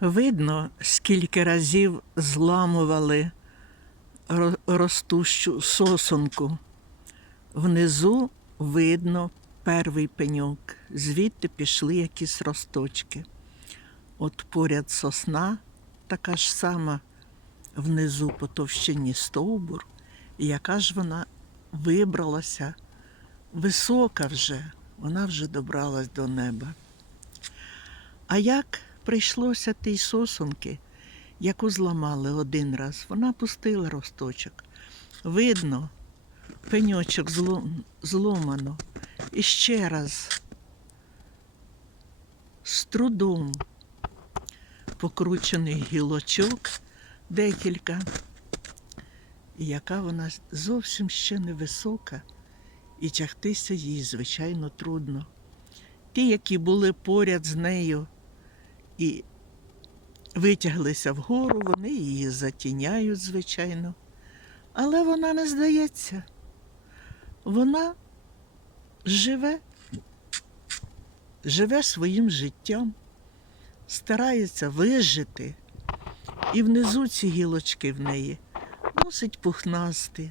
Видно, скільки разів зламували ро- ростущу сосонку. Внизу видно перший пеньок, звідти пішли якісь росточки. От поряд сосна, така ж сама внизу по товщині стовбур, яка ж вона вибралася висока вже, вона вже добралась до неба. А як прийшлося тій сосунки, яку зламали один раз, вона пустила росточок. Видно, пеньочок зломано. І ще раз з трудом покручений гілочок декілька, яка вона зовсім ще невисока, і тягтися їй, звичайно, трудно. Ті, які були поряд з нею і витяглися вгору, вони її затіняють, звичайно. Але вона не здається. Вона живе, живе своїм життям, старається вижити. І внизу ці гілочки в неї носить пухнасті,